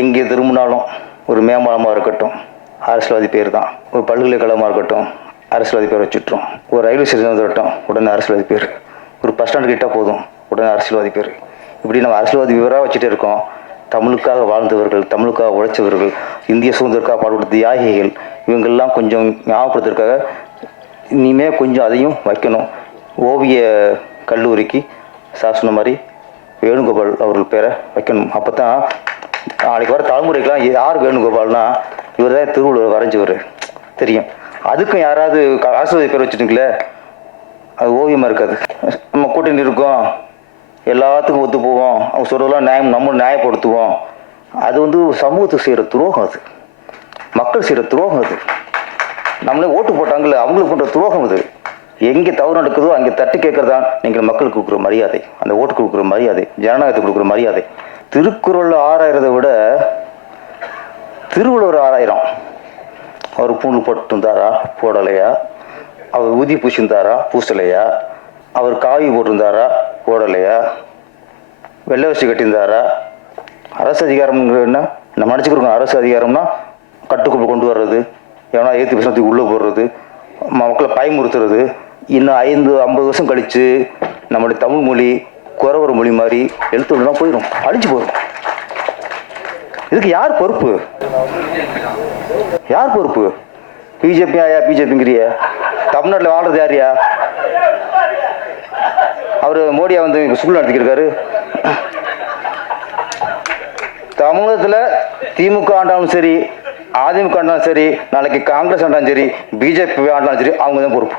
எங்கே திரும்பினாலும் ஒரு மேம்பாலமாக இருக்கட்டும். அரசியல்வாதி பேர் தான் ஒரு பல்கலைக்கழகமாக இருக்கட்டும். அரசியல்வாதி பேர் வச்சுட்டோம் ஒரு ரயில்வே ஸ்டேஷன் வந்துட்டோம் உடனே அரசியல்வாதி பேர். ஒரு பஸ் ஸ்டாண்டு கிட்டால் போதும். உடனே அரசியல்வாதி பேர். இப்படி நம்ம அரசியல்வாதி விவராக வச்சுட்டே இருக்கோம். தமிழுக்காக வாழ்ந்தவர்கள் தமிழுக்காக உழைச்சவர்கள் இந்திய சுதந்திரக்காக பாடுபட்ட தியாகிகள் இவங்கெல்லாம் கொஞ்சம் ஞாபகப்படுத்துறதுக்காக இனிமேல் கொஞ்சம் அதையும் வைக்கணும். ஓவிய கல்லூரிக்கு சார் சொன்ன மாதிரி வேணுகோபால் அவர்கள் பேரை வைக்கணும். அப்போ தான் நாளைக்கு வர தலைமுறைக்கெல்லாம் யார் வேணுகோபால்னா இவர் தான் திருவள்ளுவர் வரைஞ்சவர். தெரியும். அதுக்கும் யாராவது க- ஆசிரியர் பேர் வச்சுட்டுங்களே அது ஓவியமாக இருக்காது. நம்ம கூட்டணி இருக்கோம். எல்லாத்துக்கும் ஒத்து போவோம். அவங்க சொல்கிறதெல்லாம் நியாயம் நம்ம நியாயப்படுத்துவோம். அது வந்து சமூகத்துக்கு செய்கிற துரோகம் அது. மக்கள் செய்கிற துரோகம் அது. நம்மளே ஓட்டு போட்டாங்கல்ல அவங்களுக்கு பண்ணுற துரோகம் அது. எங்கே தவறு நடக்குதோ அங்கே தட்டி கேட்கறதா நீங்கள் மக்களுக்கு கொடுக்குற மரியாதை. அந்த ஓட்டு கொடுக்குற மரியாதை ஜனநாயகத்துக்கு கொடுக்குற மரியாதை. திருக்குறள் ஆராயிறத விட திருவள்ளுவர் ஆராயிரம் அவர் பூண்டு போட்டிருந்தாரா? போடலையா? அவர் ஊதி பூசியிருந்தாரா பூசலையா? அவர் காவி போட்டிருந்தாரா? போடலையா? வெள்ளை வச்சு கட்டியிருந்தாரா அரசு அதிகாரம் என்ன? நம்ம நினச்சிக்கிறோம் அரசு அதிகாரம்னா கட்டுக்குள் கொண்டு வர்றது எவனா ஏற்று பேசுறதுக்கு உள்ளே போடுறது மக்களை பயமுறுத்துறது. இன்னும் ஐந்து ஐம்பது வருஷம் கழித்து நம்மளுடைய தமிழ் மொழி குறவர் மொழி மாதிரி எழுத்துலாம் போயிடும் அழிஞ்சு போயிடும் இதுக்கு யார் பொறுப்பு? யார் பொறுப்பு? பிஜேபி ஆயா பிஜேபிங்கிறிய தமிழ்நாட்டில் வாழ்றது யாரியா? அவர் மோடியா வந்து ஸ்கூல் நடத்திக்கிருக்காரு. தமிழகத்தில் திமுக ஆண்டாலும் சரி அதிமுக ஆண்டாலும் சரி நாளைக்கு காங்கிரஸ் ஆண்டாலும் சரி பிஜேபி ஆண்டாலும் சரி அவங்க தான் பொறுப்பு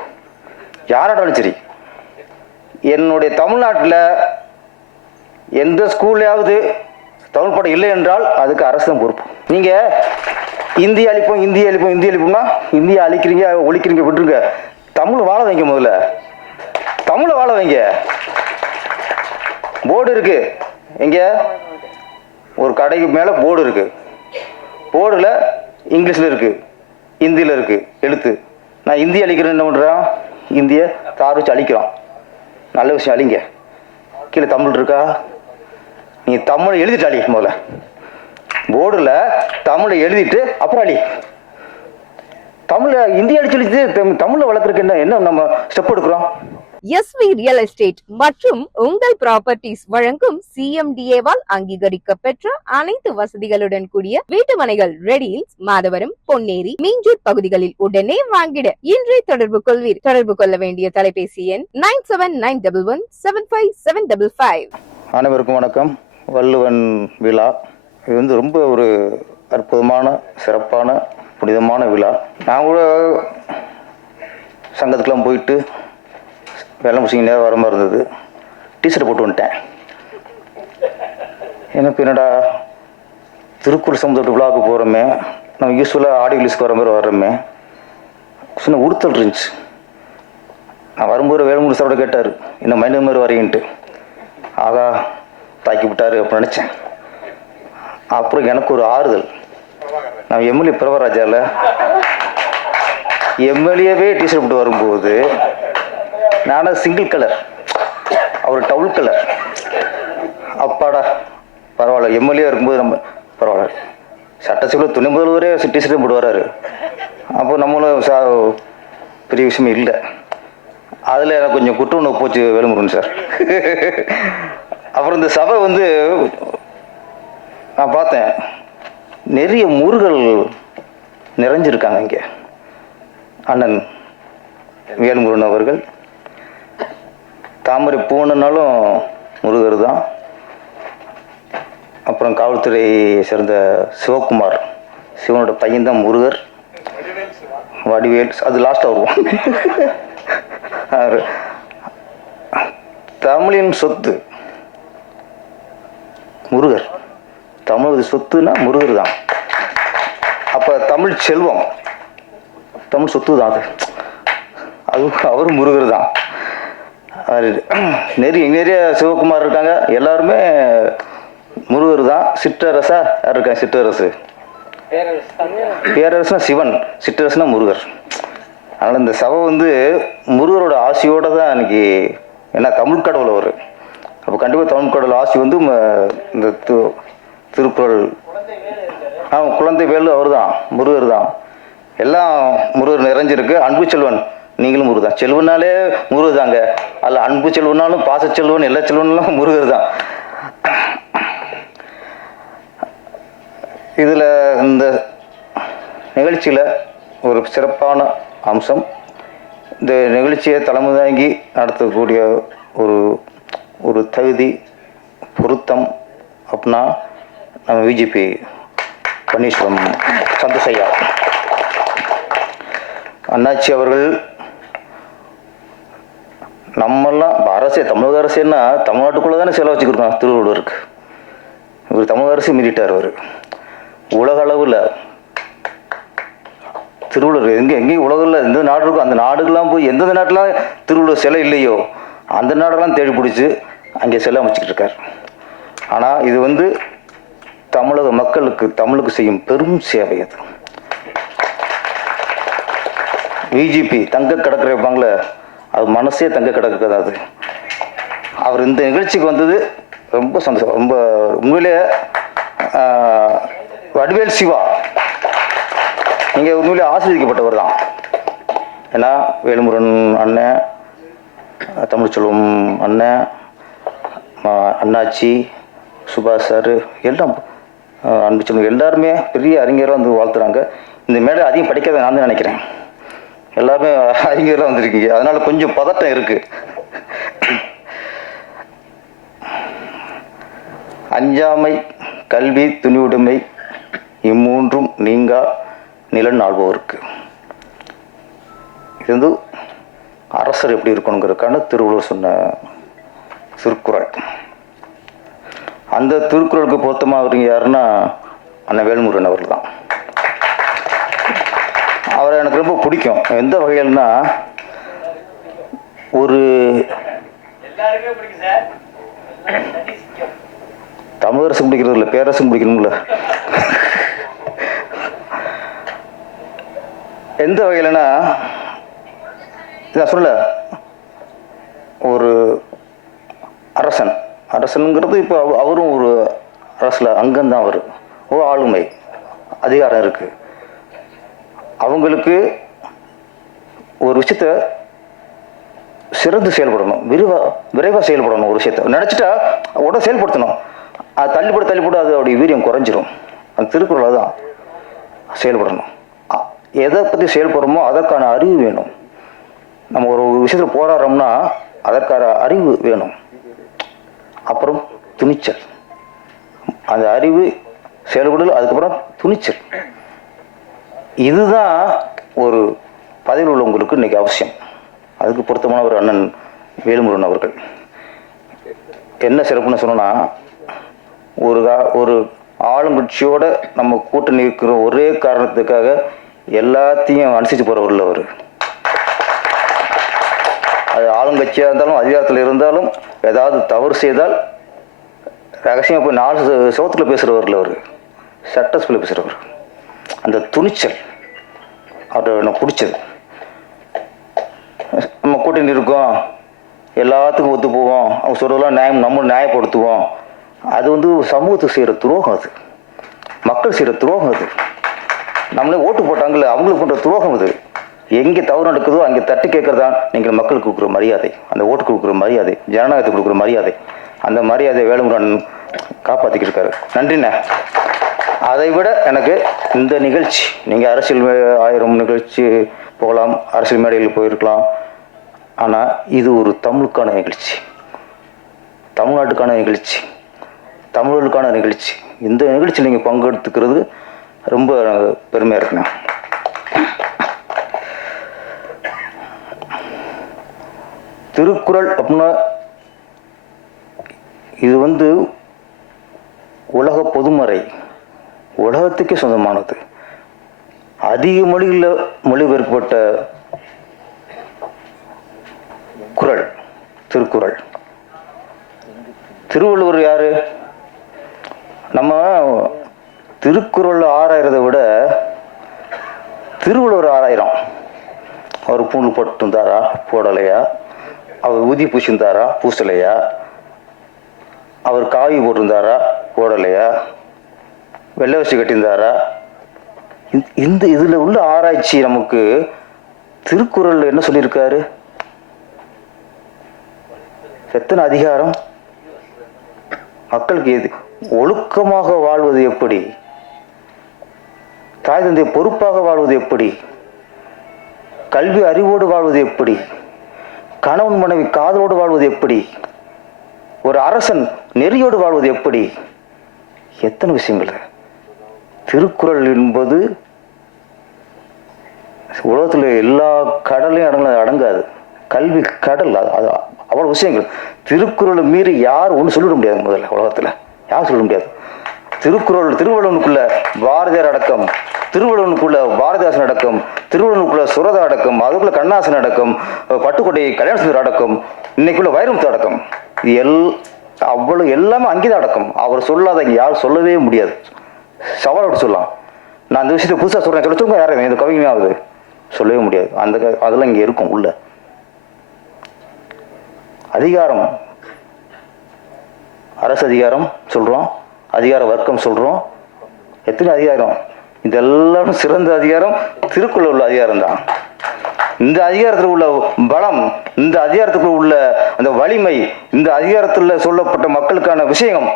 யாராட்டாலும் சரி? என்னுடைய தமிழ்நாட்டில் எந்த ஸ்கூல்லையாவது தமிழ் படம் இல்லை என்றால் அதுக்கு அரசு தான் பொறுப்பு. நீங்கள் இந்திய அழிப்போம் இந்திய அழிப்போம் இந்திய அழிப்போம்னா இந்தியா அழிக்கிறீங்க ஒழிக்கிறீங்க விட்டுருங்க. தமிழ் வாழ வைங்க முதல்ல. தமிழை வாழ வைங்க. போர்டு இருக்கு. எங்க? ஒரு கடைக்கு மேலே போர்டு இருக்கு. போர்டில் இங்கிலீஷில் இருக்கு. ஹிந்தியில் இருக்கு. எழுத்து. நான் இந்தி அழிக்கிறேன் என்ன பண்ணுறேன் இந்திய தார் வச்சு அழிக்கிறோம். நல்ல விஷயம் அழிங்க. கீழே தமிழ் இருக்கா? நீ தமிழை எழுதிட்டு அழி முதல்ல. போர்டில் தமிழை எழுதிட்டு அப்புறம் அழி. தமிழை இந்திய அடிச்சு தமிழை வளர்க்குறதுக்கு என்ன என்ன நம்ம ஸ்டெப் எடுக்கிறோம்? எஸ்வி ரியல் எஸ்டேட் மற்றும் உங்கள் ப்ராப்பர்ட்டிஸ் வழங்கும் சிஎம்டிஏவால் அங்கீகரிக்க பெற்ற அனைத்து வசதிகளுடன் கூடிய வீட்டுமனைகள் ரெடியில் மாதவரம் பொன்னேரி மீஞ்சூர் பகுதிகளில் உடனே வாங்கிட. இன்றே தொடர்பு கொள்வீர். தொடர்பு கொள்ள வேண்டிய தொலைபேசி எண் nine seven nine double one seven five seven double five அனைவருக்கும் வணக்கம். வள்ளுவன் விழா. இது வந்து ரொம்ப ஒரு அற்புதமான சிறப்பான புனிதமான விழா. நான் கூட சங்கத்துக்கெலாம் போயிட்டு வேலை முடிச்சிங்க நேரம் வர மாதிரி இருந்தது. டிஷர்ட் போட்டு வந்துட்டேன். எனக்கு என்னடா திருக்குறள் சமுதாய விழாவுக்கு போகிறோமே நம்ம யூஸ்ஃபுல்லாக ஆடியோ ரிலீஸ்க்கு வர மாதிரி வர்றோமே. சின்ன உறுத்தல் இருந்துச்சு. நான் வரும்போது வேலுமுடி சாரோட கேட்டார் என்ன மைண்ட் மாதிரி வரீங்கன்ட்டு ஆகா தாக்கி விட்டார் அப்படின்னு நினச்சேன். அப்புறம் எனக்கு ஒரு ஆறுதல். நான் எம்எல்ஏ பிரபராஜால எம்எல்ஏவே டிஷர்ட் போட்டு வரும்போது நானும் சிங்கிள் கலர் அவர் டவுல் கலர் அப்பாடா பரவாயில்ல எம்எல்ஏ இருக்கும்போது நம்ம பரவாயில்ல. சட்டசபையில் துணை முதல்வரே டிஷர்ட் போட்டு வராரு அப்போ நம்மளும் சா பெரிய விஷயம் இல்லை. அதில் எனக்கு கொஞ்சம் குற்ற உணவு போச்சு வேலுமுருகன் சார். அப்புறம் இந்த சபை வந்து நான் பார்த்தேன் நிறைய முருகல் நிறைஞ்சிருக்காங்க இங்கே. அண்ணன் வேலுமுருகன் அவர்கள் தாமரை பூணுனாலும் முருகர் தான். அப்புறம் காவல்துறை சேர்ந்த சிவகுமார் சிவனோட பையன் தான் முருகர். வடிவேல் அது லாஸ்ட்டாக வருவோம் தமிழின் சொத்து முருகர். தமிழ் சொத்துனா முருகர் தான். அப்போ தமிழ் செல்வம் தமிழ் சொத்து தான் அது. அது அவர் முருகர் தான். நிறைய நிறைய சிவகுமார் இருக்காங்க. எல்லாருமே முருகர் தான். சிற்றரசா யார் இருக்காங்க? சிற்றரசு. பேரரசுனா சிவன். சிற்றரசுனா முருகர். அதனால் இந்த சபை வந்து முருகரோட ஆசையோடு தான் அன்றைக்கி ஏன்னா தமிழ் கடவுள் அவர். அப்போ கண்டிப்பாக தமிழ் கடவுள் ஆசி வந்து இந்த திருக்குறள். திருக்குறள் குழந்தை வேலு அவர் தான் முருகர் தான். எல்லாம் முருகர் நிறைஞ்சிருக்கு. அன்பு செல்வன். நீங்களும் முருகர் தான் செல்வனாலே முருகர் தாங்க அதில் அன்பு செல்வனாலும் பாச செல்வன் எல்லா செல்வனாலும் முருகர் தான் இதில் இந்த நிகழ்ச்சியில் ஒரு சிறப்பான அம்சம். இந்த நிகழ்ச்சியை தலைமை தாங்கி நடத்தக்கூடிய ஒரு ஒரு தகுதி பொருத்தம் அப்படின்னா நம்ம பிஜேபி பன்னீர்செல்வம் சந்தோஷையா அண்ணாச்சி அவர்கள் அரசே தமிழக அரசுன்னா தமிழ்நாட்டுக்குள்ளே தானே செலவு வச்சுக்கிருக்கான் திருவள்ளுவருக்கு. இவர் தமிழக அரசு மீறிட்டார் அவர். உலக அளவில் திருவள்ளுவர் எங்கே எங்கேயும் உலகில் எந்த நாடு இருக்கோ அந்த நாடுகள்லாம் போய் எந்தெந்த நாட்டில் திருவள்ளுவர் சிலை இல்லையோ அந்த நாடெல்லாம் தேடி பிடிச்சி அங்கே சிலை அமைச்சிக்கிட்டு இருக்கார். ஆனால் இது வந்து தமிழக மக்களுக்கு தமிழுக்கு செய்யும் பெரும் சேவை அது. விஜிபி தங்க கடற்கரை வைப்பாங்களே அது மனசே தங்க கடற்கரை அது. அவர் இந்த நிகழ்ச்சிக்கு வந்தது ரொம்ப சந்தோஷம். ரொம்ப உண்மையிலே வடிவேல் சிவா. நீங்கள் உண்மையிலே ஆசிரியக்கப்பட்டவர் தான். ஏன்னா வேலுமுருகன் அண்ணன் தமிழ்ச்செல்வம் அண்ணன் அண்ணாச்சி சுபாஷ் சார் எல்லாம் ஆஹ், அன்பு செல்வம் எல்லாருமே பெரிய அறிஞராக வந்து வாழ்த்துறாங்க. இந்த மேடை அதிகம் படிக்காத நான் தான் நினைக்கிறேன். எல்லாருமே அறிஞராக வந்திருக்கீங்க. அதனால கொஞ்சம் பதட்டம் இருக்குது அஞ்சாமை கல்வி துணிவுடைமை இம்மூன்றும் நீங்கா நிலன் ஆள்பவருக்கு இது வந்து அரசர் எப்படி இருக்கணுங்கிறதுக்கான திருவள்ளுவர் சொன்ன திருக்குறள். அந்த திருக்குறளுக்கு பொருத்தமாக அவருங்க யாருன்னா அண்ணன் வேல்முருகன் அவர் தான் அவரை எனக்கு ரொம்ப பிடிக்கும். எந்த வகையில்னா ஒரு எல்லாருக்குமே பிடிக்கும் சார் தனி சிங்கம் தமிழரசு பிடிக்கிறது இல்லை பேரரசு பிடிக்கணும்ல எந்த வகையிலனா நான் சொல்ல ஒரு அரசன். அரசனுங்கிறது இப்போ அவ- அவரும் ஒரு அரசில் அங்கம்தான் அவர். ஓ ஆளுமை. அதிகாரம் இருக்கு. அவங்களுக்கு ஒரு விஷயத்த சிறந்து செயல்படணும். விரிவாக விரைவாக செயல்படணும் ஒரு விஷயத்த. நினச்சிட்டா உடனே செயல்படுத்தணும். அது தள்ளிப்பட தள்ளிப்பட அது அவருடைய வீரியம் குறைஞ்சிரும். அந்த திருக்குறள் தான் செயல்படணும். அ- எதை பற்றி செயல்படுறோமோ அதற்கான அறிவு வேணும். நம்ம ஒரு விஷயத்தில் போராடுறோம்னா அதற்கான அறிவு வேணும். அப்புறம் துணிச்சல். அந்த அறிவு செயல்படல் அதுக்கப்புறம் துணிச்சல். இதுதான் ஒரு பதவியில் உள்ளவங்களுக்கு இன்றைக்கி அவசியம். அதுக்கு பொருத்தமான ஒரு அண்ணன் வேலுமுருகன் அவர்கள். என்ன சிறப்புன்னு சொன்னால் ஒரு ஒரு ஆளுங்கட்சியோட நம்ம கூட்டணி இருக்கிற ஒரே காரணத்துக்காக எல்லாத்தையும் அனுசரித்து போகிறவர் அவர். அது ஆளுங்கட்சியாக இருந்தாலும் அதிகாரத்தில் இருந்தாலும் ஏதாவது தவறு செய்தால் ரகசியமாக போய் நாலு சோத்தில் பேசுகிறவரில் அவர். சட்டஸ்பில் பேசுகிறவர் அந்த துணிச்சல் அவரை எனக்கு பிடிச்சது. நம்ம கூட்டணி இருக்கோம். எல்லாத்துக்கும் ஒத்து போவோம் அவங்க சொல்றதெல்லாம் நியாயம் நம்ம நியாயப்படுத்துவோம். அது வந்து சமூகத்துக்கு செய்கிற துரோகம் அது. மக்கள் செய்கிற துரோகம் அது. நம்மளே ஓட்டு போட்டாங்கல்ல அவங்களுக்கு பண்ணுற துரோகம் அது. எங்கே தவறு நடக்குதோ அங்கே தட்டு கேட்கறதா நீங்கள் மக்களுக்கு கொடுக்குற மரியாதை. அந்த ஓட்டுக்கு கொடுக்குற மரியாதை ஜனநாயகத்துக்கு கொடுக்குற மரியாதை. அந்த மரியாதை வேலுமுருகன் காப்பாற்றிக்கிட்டு இருக்காரு. நன்றிண்ணே. அதை விட எனக்கு இந்த நிகழ்ச்சி நீங்கள் அரசியல் ஆயிரம் நிகழ்ச்சி போகலாம் அரசியல் மேடையில் போயிருக்கலாம். ஆனால் இது ஒரு தமிழுக்கான நிகழ்ச்சி. தமிழ்நாட்டுக்கான நிகழ்ச்சி. தமிழர்களுக்கான நிகழ்ச்சி. இந்த நிகழ்ச்சியில் நீங்கள் பங்கெடுத்துக்கிறது ரொம்ப பெருமையாக இருக்குங்க திருக்குறள் அப்படின்னா இது வந்து உலக பொதுமறை. உலகத்துக்கே சொந்தமானது. அதிக மொழிகளில் மொழிபெயர்க்கப்பட்ட குறள் திருக்குறள். திருவள்ளுவர் யாரு? நம்ம திருக்குறள் ஆராயிறத விட திருவள்ளுவர் ஆராயிரம் அவர் பூணு போட்டுருந்தாரா? போடலையா? அவர் ஊதி பூசியிருந்தாரா பூசலையா? அவர் காவி போட்டிருந்தாரா? போடலையா? வெள்ளை வச்சு கட்டியிருந்தாரா இந்த- இந்த உள்ள ஆராய்ச்சி நமக்கு திருக்குறள் என்ன சொல்லியிருக்காரு? எத்தனை அதிகாரம்? மக்களுக்கு எது? ஒழுக்கமாக வாழ்வது எப்படி? தாய் தந்தை பொறுப்பாக வாழ்வது எப்படி? கல்வி அறிவோடு வாழ்வது எப்படி? கணவன் மனைவி காதலோடு வாழ்வது எப்படி? ஒரு அரசன் நெறியோடு வாழ்வது எப்படி? எத்தனை விஷயங்கள் திருக்குறள் என்பது உலகத்தில் எல்லா கடலையும் அடங்க அடங்காது. கல்வி கடல் அது அவ்வளோ விஷயங்கள். திருக்குறளை மீறி யார் ஒன்று சொல்லிட முடியாது முதல்ல உலகத்தில். யாரும் சொல்ல முடியாது? திருக்குறள் திருவள்ளுவனுக்குள்ள பாரதியார் அடக்கம் திருவள்ளுவனுக்குள்ள பாரதிதாசன் அடக்கம் திருவள்ளுவனுக்குள்ள சுரதா அடக்கம் அதுக்குள்ள கண்ணாசன் அடக்கம் பட்டுக்கோட்டை கல்யாணசுந்தர் அடக்கம் இன்னைக்குள்ள வைரமுத்து அடக்கம். இது எல் அவ்வளவு எல்லாமே அங்கேதான் அடக்கம். அவர் சொல்லாத இங்க யாரும் சொல்லவே முடியாது. சவாலோடு சொல்லலாம். நான் அந்த விஷயத்தை புதுசாக சொல்றேன். சொல்ல யாரும் இந்த கவிஞமே ஆகுது சொல்லவே முடியாது. அந்த க- அதெல்லாம் இங்கே இருக்கும் உள்ள. அதிகாரம். அரசு அதிகாரம் சொல்கிறோம் அதிகார வர்க்கம் சொல்கிறோம் எத்தனை அதிகாரம்? இதெல்லாம் சிறந்த அதிகாரம் திருக்குறள் உள்ள அதிகாரம் தான். இந்த அதிகாரத்தில் உள்ள பலம் இந்த அதிகாரத்துக்குள்ள உள்ள அந்த வலிமை இந்த அதிகாரத்தில் சொல்லப்பட்ட மக்களுக்கான விஷயம்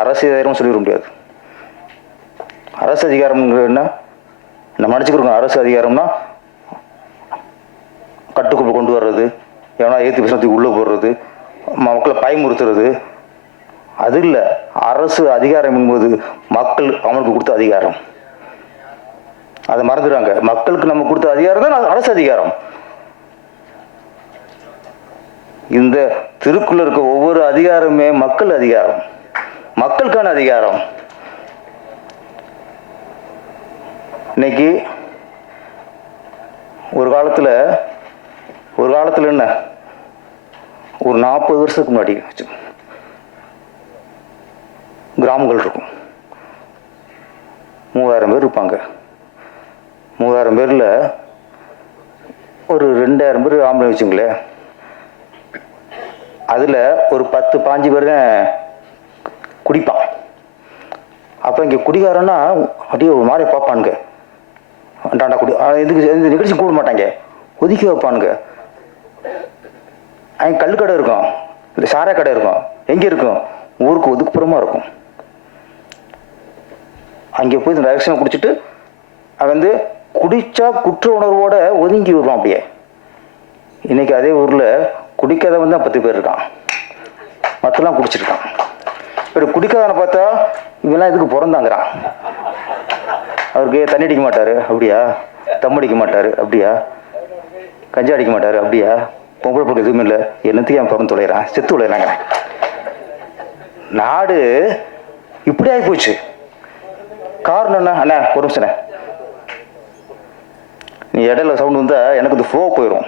அரசு அதிகாரம் சொல்லிட முடியாது. அரசு அதிகாரம் என்ன? நம்ம நினச்சிக்கிறோம் அரசு அதிகாரம்னா கட்டுக்குள் கொண்டு வர்றது எவனா ஏற்றி பேசுறதுக்கு உள்ளே போடுறது மக்களை பயமுறுத்துறது. அது இல்லை. அரசு அதிகாரம் என்பது மக்கள் அவனுக்கு கொடுத்த அதிகாரம். அதை மறந்துடுறாங்க. மக்களுக்கு நம்ம கொடுத்த அதிகாரம் தான் அரசு அதிகாரம். இந்த திருக்குள்ள இருக்க ஒவ்வொரு அதிகாரமே மக்கள் அதிகாரம். மக்களுக்கான அதிகாரம். இன்னைக்கு ஒரு காலத்துல ஒரு காலத்துல என்ன? ஒரு நாற்பது வருஷத்துக்கு முன்னாடி வச்சு கிராமங்கள் இருக்கும். மூவாயிரம் பேர் இருப்பாங்க. மூவாயிரம் பேரில் ஒரு ரெண்டாயிரம் பேர் ஆம்பளை வச்சுங்களேன் அதில் ஒரு பத்து பாஞ்சு பேர் குடிப்பான். அப்போ இங்கே குடிகாரன்னா அப்படியே ஒரு மாதிரி பார்ப்பானுங்க. டாண்டா குடி ஆ, இதுக்கு இந்த நிகழ்ச்சி கூட மாட்டாங்க. ஒதுக்கி வைப்பானுங்க. அங்கே கடை இருக்கும். இல்லை சாரா கடை இருக்கும். எங்கே இருக்கும்? ஊருக்கு ஒதுக்குப்புறமாக இருக்கும். அங்கே போய் இந்த ரகசியம் குடிச்சிட்டு அவன் வந்து குடித்தா குற்ற உணர்வோடு ஒதுங்கி வருவான் அப்படியே. இன்றைக்கி அதே ஊரில் குடிக்காதவன் தான் பத்து பேர் இருக்கான். மற்றெல்லாம் குடிச்சிருக்கான். இப்படி குடிக்காதவனை பார்த்தா இவெல்லாம் இதுக்கு பிறந்தாங்கிறான். அவருக்கு தண்ணி அடிக்க மாட்டார் அப்படியா? தம் அடிக்க மாட்டார் அப்படியா? கஞ்சா அடிக்க மாட்டார் அப்படியா? பொம்பளை பொருள் எதுவுமே இல்லை. என்னத்துக்கு என் பிறந்து தொலைகிறான் செத்து தொலைகிறாங்க நாடு இப்படி ஆகி போச்சு காரணம் என்ன? அண்ணா ஒரு நிமிஷம் நீ இடையில சவுண்ட் வந்தா எனக்கு இந்த ஃப்ளோ போயிடும்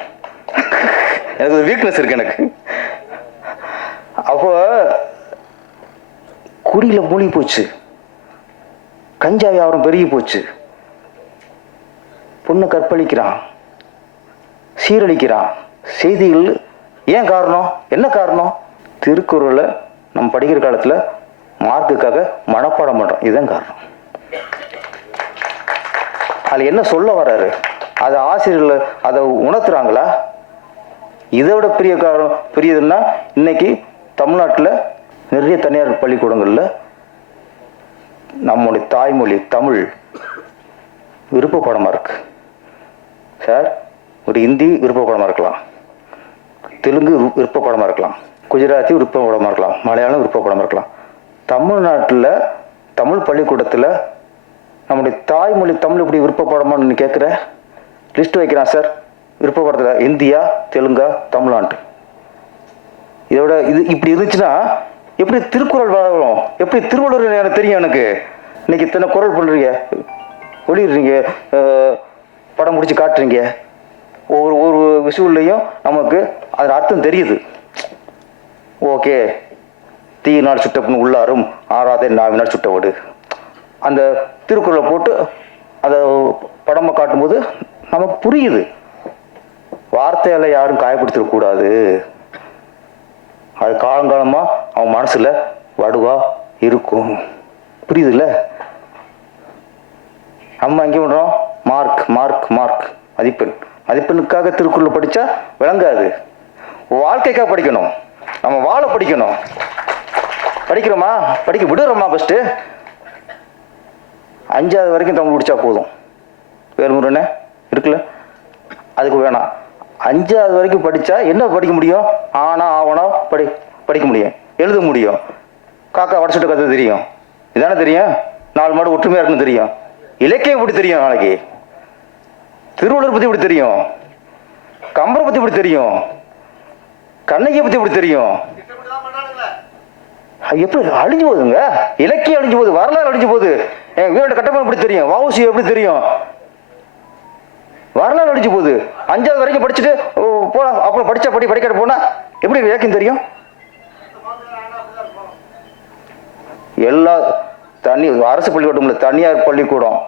எனக்கு வீக்னஸ் இருக்கு எனக்கு. அப்போ குடியில மூழ்கி போச்சு. கஞ்சா வியாபாரம் பெருகி போச்சு. பொண்ணை கற்பழிக்கிறான். சீரழிக்கிறான். செய்திகள் ஏன் காரணம்? என்ன காரணம்? திருக்குறளை நம்ம படிக்கிற காலத்தில் மார்க்குக்காக மனப்பாடம் பண்ணுறோம் இதுதான் காரணம். அதில் என்ன சொல்ல வர்றாரு? அதை ஆசிரியர்கள் அதை உணர்த்துறாங்களா? இதை விட பெரிய காரணம் பெரியதுன்னா இன்னைக்கு தமிழ்நாட்டில் நிறைய தனியார் பள்ளிக்கூடங்களில் நம்முடைய தாய்மொழி தமிழ் விருப்ப பாடமாக இருக்கு. சார் ஒரு ஹிந்தி விருப்ப பாடமாக இருக்கலாம். தெலுங்கு விரு- விருப்ப படமாக இருக்கலாம். குஜராத்தி விருப்ப படமாக இருக்கலாம். மலையாளம் விருப்ப படமாக இருக்கலாம். தமிழ்நாட்டில் தமிழ் பள்ளிக்கூடத்தில் நம்முடைய தாய்மொழி தமிழ் இப்படி விருப்ப பாடமான்னு நீ கேட்குற லிஸ்ட் வைக்கிறான் சார். விருப்ப படத்தில் இந்தியா தெலுங்கா தமிழ்நாட்டு. இதோட இது இப்படி இருந்துச்சுன்னா எப்படி திருக்குறள் வளரும்? எப்படி திருவள்ளுவர் எனக்கு தெரியும் எனக்கு. இன்னைக்கு இத்தனை குரல் பண்ணுறீங்க. ஒளிடுறீங்க படம் முடிச்சு காட்டுறீங்க. ஒவ்வொரு ஒரு விஷுவல்லையும் நமக்கு அதில் அர்த்தம் தெரியுது. ஓகே தீயினால் சுட்டப்புண் உள்ளாரும் ஆறாதே நாவினால் சுட்டவடு அந்த திருக்குறளை போட்டு அதை படமாக காட்டும்போது நமக்கு புரியுது. வார்த்தையால் யாரும் காயப்படுத்திடக்கூடாது அது காலங்காலமா அவன் மனசுல வடுவா இருக்கும். புரியுதுல்ல? நம்ம எங்கே பண்ணுறோம் மார்க் மார்க் மார்க். மதிப்பெண். மதிப்பெண்ணுக்காக திருக்குறள் படித்தா விளங்காது. வாழ்க்கைக்காக படிக்கணும். நம்ம வாழ படிக்கணும். படிக்கிறோமா? படிக்க விடுறோமா ஃபஸ்ட்டு அஞ்சாவது வரைக்கும் தமிழ் பிடிச்சா போதும். வேலுமுருகனே இருக்குல்ல? அதுக்கு வேணாம். அஞ்சாவது வரைக்கும் படித்தா என்ன படிக்க முடியும்? ஆனா ஆவனா படி படிக்க முடியும். எழுத முடியும். காக்கா வடச்சிட்டு கற்று தெரியும். இதானே தெரியும்? நாலு மாடு ஒற்றுமையாக இருக்குன்னு தெரியும். இலக்கியம் இப்படி தெரியும் நாளைக்கு? திருவள்ளுவர் பற்றி இப்படி தெரியும்? கம்பரை பற்றி இப்படி தெரியும்? கண்ணகியை பற்றி எப்படி தெரியும்? எப்படி அழிஞ்சு போகுதுங்க? இலக்கியம் அழிஞ்சு போகுது வரலாறு அழிஞ்சு போகுது. என் வீரோட கட்டமை எப்படி தெரியும்? வாவுசி எப்படி தெரியும்? வரலாறு அழிஞ்சு போகுது. அஞ்சாவது வரைக்கும் படிச்சுட்டு ஓ, போனா அப்புறம் படிச்சா படி படிக்காட்டு போனா எப்படி இலக்கியம் தெரியும்? எல்லா தனி அரசு பள்ளிக்கூடம் தனியார் பள்ளிக்கூடம்.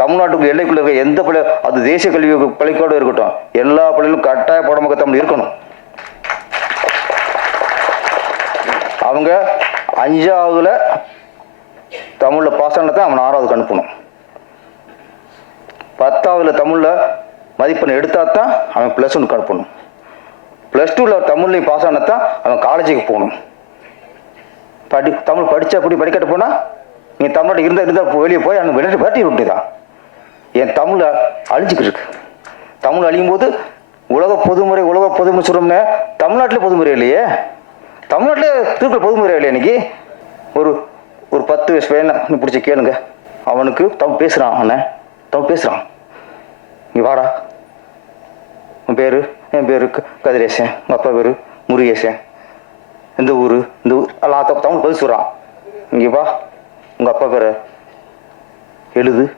தமிழ்நாட்டுக்கு எல்லைக்குள்ள இருக்க எந்த பள்ளி அது தேசிய கல்வி பள்ளிக்கூடம் இருக்கட்டும். எல்லா பள்ளியிலும் கட்டாய பாடமாக தமிழ் இருக்கணும். அவங்க அஞ்சாவதுல தமிழ்ல பாஸ் ஆனதை அவன் ஆறாவதுக்கு அனுப்பணும். பத்தாவதுல தமிழ்ல மதிப்பெண் எடுத்தால் தான் அவன் ப்ளஸ் ஒன்னுக்கு அனுப்பணும். ப்ளஸ் டூவில் தமிழ்லையும் பாஸ் ஆனதான் அவன் காலேஜுக்கு போகணும். படி தமிழ் படிச்சா அப்படி படிக்கட்டு போனால் நீ தமிழ்நாடு இருந்தால் இருந்தால் வெளியே போய் அவன் வெளியே பாட்டி விட்டுதான் என் தமிழ் அழிஞ்சிக்கிட்டு இருக்கு. தமிழ் அழியும் போது உலக பொதுமுறை உலக பொதுமுறை சொல்றோம்னே தமிழ்நாட்டில் பொதுமுறை இல்லையே. தமிழ்நாட்டிலே திருக்குறள் பொதுமுறை இல்லையா இன்னைக்கு? ஒரு ஒரு பத்து வயசு பையனை நீ பிடிச்சி கேளுங்க. அவனுக்கு தவன் பேசுறான் அவனை. தவன் பேசுறான். இங்கே வாடா. உன் பேரு? என் பேரு க- கதிரேசன். உங்கள் அப்பா பேரு? முருகேசன். இந்த ஊர் இந்த ஊர். எல்லாம் த- தமிழ் பதில் சொல்கிறான் இங்கே வா. உங்கள் அப்பா பேரை எழுது.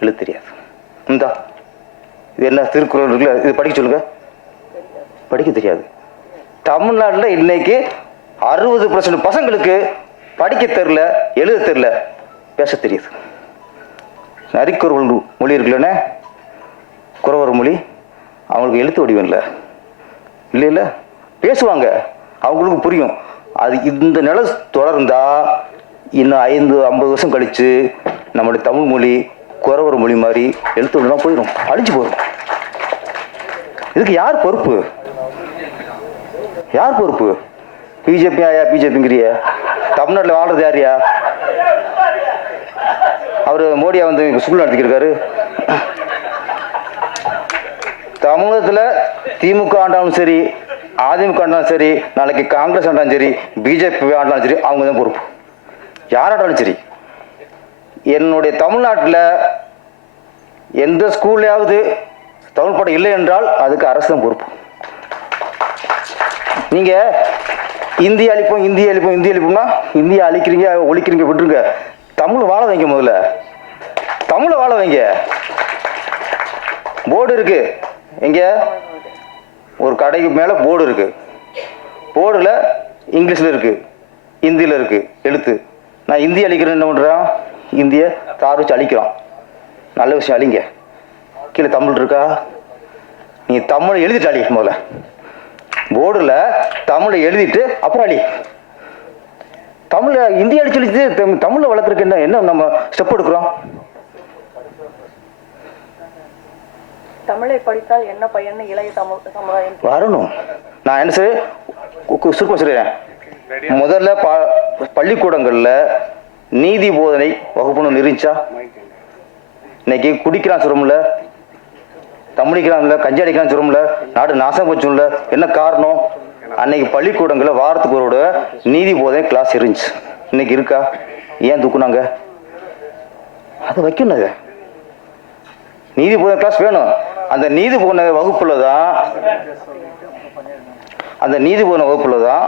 எழுது தெரியாது. இந்தா. இது என்ன திருக்குறள் இருக்குல்ல? இது படிக்க சொல்லுங்க. படிக்க தெரியாது. தமிழ்நாட்டில் இன்னைக்கு அறுபது பர்சன்ட் பசங்களுக்கு படிக்க தெரில எழுத தெரில பேச தெரியுது. நரிக்குறவர்கள் மொழி இருக்குல்லண்ணே குறவர் மொழி. அவங்களுக்கு எழுத்து வடிவம் இல்லை. இல்லை இல்லை பேசுவாங்க. அவங்களுக்கு புரியும். அது இந்த நிலை தொடர்ந்தா இன்னும் ஐந்து ஐம்பது வருஷம் கழித்து நம்முடைய தமிழ் மொழி குறவர் மொழி மாதிரி எழுத்து தான் போயிடும் அழிஞ்சு போயிடும் இதுக்கு யார் பொறுப்பு? யார் பொறுப்பு? பிஜேபி ஆயா பிஜேபிங்கிறிய தமிழ்நாட்டில் வாழ்றது யாரியா? அவர் மோடியா வந்து ஸ்கூல் நடத்திக்கிருக்காரு தமிழகத்தில் திமுக ஆண்டாலும் சரி அதிமுக ஆண்டாலும் சரி நாளைக்கு காங்கிரஸ் ஆண்டாலும் சரி பிஜேபி ஆண்டாலும் சரி அவங்க தான் பொறுப்பு. யார் ஆண்டாலும் சரி? என்னுடைய தமிழ்நாட்டில் எந்த ஸ்கூல்லையாவது தமிழ் படம் இல்லை என்றால் அதுக்கு அரசு தான் பொறுப்பு. நீங்க இந்திய அழிப்போம் இந்திய அழிப்போம் இந்திய அழிப்போம்னா இந்தியா அழிக்கிறீங்க ஒழிக்கிறீங்க விட்டுருங்க. தமிழ் வாழ வைங்க முதல்ல. தமிழை வாழ வைங்க. போர்டு இருக்கு. எங்க? ஒரு கடைக்கு மேல போர்டு இருக்கு. போர்டுல இங்கிலீஷ்ல இருக்கு. ஹிந்தியில் இருக்கு. எழுத்து. நான் இந்தி அழிக்கிறேன் என்ன பண்றேன்? இந்திய தார் வச்சு அழிக்கிறோம் நல்ல விஷயம் அழிங்க. கீழே தமிழ் இருக்கா? நீ தமிழை எழுதிட்டு அழி முதல்ல. போர்டில் தமிழை எழுதிட்டு அப்புறம் அழி. தமிழை இந்தி அடிச்சு அழிச்சு தமிழ் வளர்க்குறதுக்கு என்ன என்ன நம்ம ஸ்டெப் எடுக்கிறோம்? தமிழை படித்தால் என்ன பயன்னு இளைய சமு- சமுதாயம்? வரணும். நான் என்ன செய்ய சுருக்கம் சொல்லிடுறேன். முதல்ல பள்ளிக்கூடங்களில் நீதி போதனை வகுப்புன்னு இருந்துச்சா? இன்னைக்கு குடிக்கிறான் சொல்லும்ல. தமிழிக்கிறான்ல கஞ்சி அடிக்கிறான் சொல்லும்ல. நாடு நாசம் போச்சும்ல என்ன காரணம்? அன்னைக்கு பள்ளிக்கூடங்களில் வாரத்துக்கு ஒரு நீதி போதனை கிளாஸ் இருந்துச்சு. இன்னைக்கு இருக்கா? ஏன் தூக்குனாங்க? அதை வைக்கணும் அதை நீதி போதனை கிளாஸ் வேணும். அந்த நீதி போன வகுப்புல தான் அந்த நீதி போன வகுப்புல தான்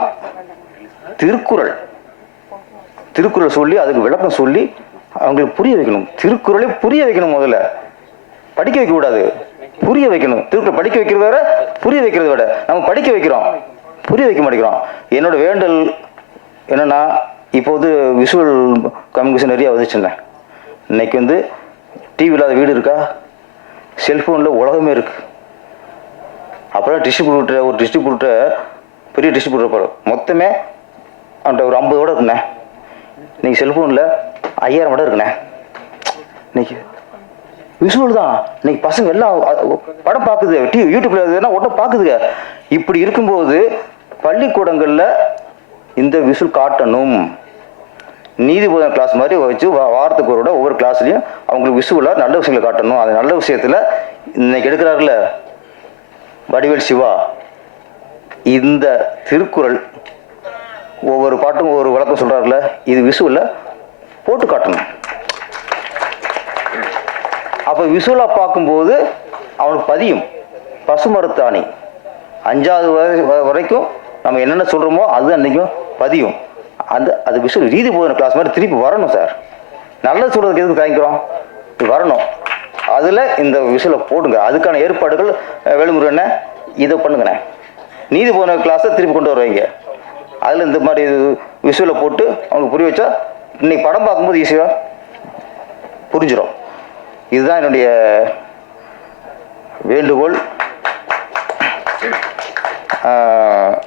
திருக்குறள். திருக்குறள் சொல்லி அதுக்கு விளக்கம் சொல்லி அவங்களுக்கு புரிய வைக்கணும். திருக்குறளை புரிய வைக்கணும் முதல்ல. படிக்க வைக்க கூடாது. புரிய வைக்கணும். திருக்குறள் படிக்க வைக்கிறது வேற புரிய வைக்கிறத விட நம்ம படிக்க வைக்கிறோம். புரிய வைக்க மாட்டேங்கிறோம். என்னோட வேண்டல் என்னன்னா இப்போ வந்து கம்யூனிகேஷன் நிறைய வந்துச்சுங்க இன்னைக்கு வந்து டிவி இல்லாத வீடு இருக்கா? செல்ஃபோனில் உலகமே இருக்கு. அப்புறம் டிஸ்ட்ரிபியூட்டர் ஒரு டிஸ்ட்ரிபியூட்டர் பெரிய டிஸ்ட்ரிபியூட்டர் பாரு. மொத்தமே அவன்கிட்ட ஒரு ஐம்பது கூட இருந்தேன். நீங்கள் செல்ஃபோனில் ஐயாயிரம் மட்டும் இருக்குண்ணே. இன்னைக்கு தான். இன்னைக்கு பசங்க எல்லாம் படம் பார்க்குது. டிவி யூடியூப்ல எதுனா உடனே பார்க்குதுங்க. இப்படி இருக்கும்போது பள்ளிக்கூடங்களில் இந்த விசுல் காட்டணும். நீதிபதி கிளாஸ் மாதிரி வச்சு வாரத்துக்கு ஒரு விட ஒவ்வொரு கிளாஸ்லையும் அவங்களுக்கு விஷுவலாக நல்ல விஷயங்களை காட்டணும். அது நல்ல விஷயத்தில் இன்னைக்கு எடுக்கிறாருல வடிவேல் சிவா. இந்த திருக்குறள் ஒவ்வொரு பாட்டும் ஒவ்வொரு விளக்கம் சொல்கிறாருல இது விசுவில் போட்டு காட்டணும். அப்போ விஷுவலாக பார்க்கும்போது அவனுக்கு பதியும். பசுமரத்தாணி அஞ்சாவது வரை- வரைக்கும் நம்ம என்னென்ன சொல்கிறோமோ அது அன்றைக்கும் பதியும். அந்த அது விஷுவல் ரீதி போகிற கிளாஸ் மாதிரி திருப்பி வரணும் சார் நல்லது சொல்கிறதுக்கு எதுக்கு தயங்கிறோம்? இது வரணும். அதில் இந்த விசுவில் போடுங்க. அதுக்கான ஏற்பாடுகள் வேலுமுருகண்ணே இதை பண்ணுங்கண்ணே. நீதி போன கிளாஸை திருப்பி கொண்டு வருவீங்க. அதில் இந்த மாதிரி விஷுவில் போட்டு அவங்களுக்கு புரிய வச்சா இன்னைக்கு படம் பார்க்கும்போது ஈஸியாக புரிஞ்சிடும் இதுதான் என்னுடைய வேண்டுகோள்.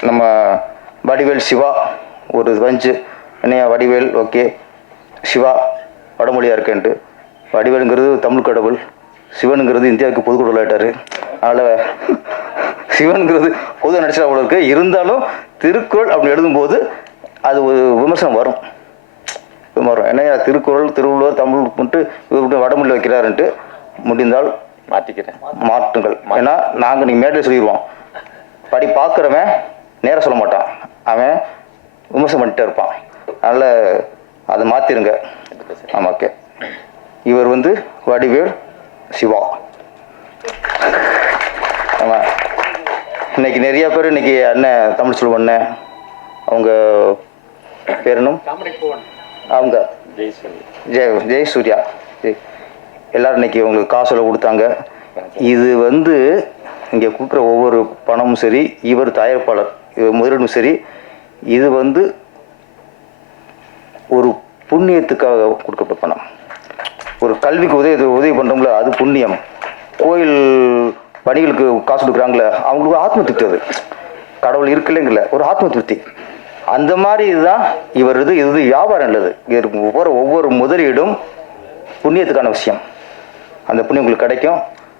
நம்ம வடிவேல் சிவா ஒரு பஞ்சு என்னையா வடிவேல் ஓகே. சிவா வடமொழியாக இருக்கேன்ட்டு. வடிவேலுங்கிறது தமிழ் கடவுள் சிவனுங்கிறது இந்தியாவுக்கு பொது அதனால் சிவனுங்கிறது பொது நடிச்சா அவ்வளோ இருந்தாலும் திருக்குறள் அப்படி எழுதும்போது அது ஒரு விமர்சனம் வரும். வரும் ஏன்னா திருக்குறள் திருவள்ளுவர் தமிழ் மட்டும் இவர் மட்டும் வடமொழி வைக்கிறாருன்ட்டு முடிந்தால் மாற்றிக்கிறேன். மாற்றுங்கள். ஏன்னா நாங்கள் நீங்கள் மேடையில் சொல்லிடுவோம் படி பார்க்குறவன் நேரம் சொல்ல மாட்டான். அவன் விமர்சனம் பண்ணிட்டே இருப்பான். அதனால் அதை மாற்றிருங்க ஆமாம் ஓகே. இவர் வந்து வடிவேல் சிவா. இன்னைக்கு நிறைய பேர் இன்னைக்கு அண்ணன் தமிழ் சொல்லுவோம் அண்ணன் அவங்க பேரனும் அவங்க. ஜெய் ஜெய் ஜெய் சூர்யா. ஜெய். எல்லாரும் இன்னைக்கு உங்களுக்கு காசில் கொடுத்தாங்க. இது வந்து இங்கே கொடுக்குற ஒவ்வொரு பணமும் சரி இவர் தயாரிப்பாளர் இவர் முதலீடும் சரி இது வந்து ஒரு புண்ணியத்துக்காக கொடுக்கப்பட்ட பணம். ஒரு கல்விக்கு உதவி உதவி பண்ணுறோம்ல அது புண்ணியம். கோயில் பணிகளுக்கு காசு கொடுக்குறாங்களே அவங்களுக்கு ஆத்ம திருப்தி அது. கடவுள் இருக்குல்லைங்கல்ல ஒரு ஆத்ம திருப்தி. அந்த மாதிரி இதுதான் இவர் இது இது வியாபாரம் இல்லது. இதற்கு ஒவ்வொரு ஒவ்வொரு முதலீடும் புண்ணியத்துக்கான விஷயம். அந்த புண்ணியம் உங்களுக்கு கிடைக்கும்.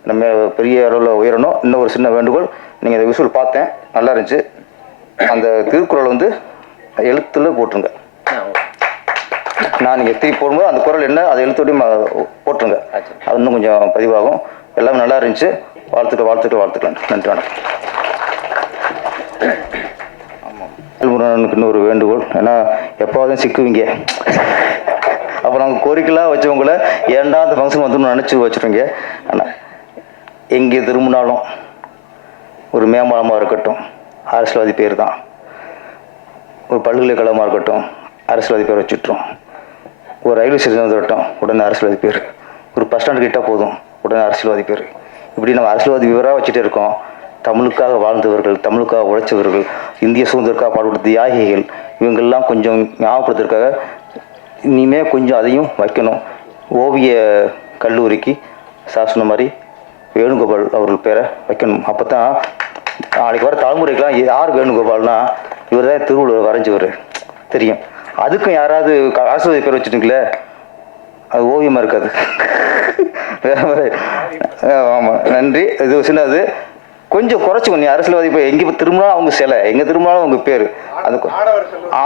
நம்ம பெரிய அளவில் உயரணும். இன்னும் ஒரு சின்ன வேண்டுகோள். நீங்கள் இந்த விஷுவல் பார்த்தேன். நல்லா இருந்துச்சு. அந்த திருக்குறள் வந்து எழுத்துல போட்டுருங்க. நான் நீங்கள் திருப்பி போடும்போது அந்த குரல் என்ன அதை எழுத்தோடையும் போட்டுருங்க. அது இன்னும் கொஞ்சம் பதிவாகும். எல்லாமே நல்லா இருந்துச்சு. வாழ்த்துக்கள் வாழ்த்துக்கள் வாழ்த்துக்கள். நன்றி வணக்கம். ஒரு இன்னொரு வேண்டுகோள். ஏன்னா எப்பாவது சிக்குவீங்க. அப்போ நாங்கள் கோரிக்கைலாம் வச்சவங்கள ஏன்டா அந்த ஃபங்க்ஷன் வந்துன்னு நினச்சி வச்சுருங்க ஆனால் எங்கே திரும்பினாலும் ஒரு மேம்பாலமாக இருக்கட்டும். அரசியல்வாதி பேர் தான் ஒரு பல்கலைக்கழகமாக இருக்கட்டும். அரசியல்வாதி பேர் வச்சுட்றோம். ஒரு ரயில்வே ஸ்டேஷன் வரட்டும் உடனே அரசியல்வாதி பேர். ஒரு பஸ் ஸ்டாண்டு கிட்ட போதும். உடனே அரசியல்வாதி பேர். இப்படி நம்ம அரசியல்வாதி விவராக வச்சுட்டே இருக்கோம். தமிழுக்காக வாழ்ந்தவர்கள் தமிழுக்காக உழைச்சவர்கள் இந்திய சுதந்திரக்காக பாடுபட்ட தியாகிகள் இவங்கெல்லாம் கொஞ்சம் ஞாபகப்படுத்துறதுக்காக இனிமே கொஞ்சம் அதையும் வைக்கணும். ஓவிய கல்லூரிக்கு சார் சொன்ன மாதிரி வேணுகோபால் அவர்கள் பேரை வைக்கணும். அப்போ தான் நாளைக்கு வர தலைமுறைக்கெல்லாம் யார் வேணுகோபால்னா இவர் தான் திருவள்ளுவர் வரைஞ்சவர். தெரியும். அதுக்கும் யாராவது அரசு பேர் வச்சுட்டீங்களே அது ஓவியமாக இருக்காது. வேற மாதிரி. ஆமாம் நன்றி. இது சின்னது. கொஞ்சம் குறைச்சிக்கோ நீ அரசியல்வாதி இப்போ எங்கே திரும்பினாலும் அவங்க சிலை. எங்கே திரும்பினாலும் அவங்க பேர். அது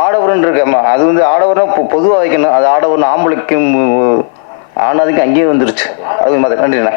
ஆடவர்னு இருக்கேம்மா அது வந்து ஆடவர்னா பொதுவாக வைக்கணும். அது ஆடவர்னு ஆம்பளைக்கும் ஆனாதிக்கும் அங்கேயே வந்துருச்சு. அது மாதிரி நன்றிண்ணா.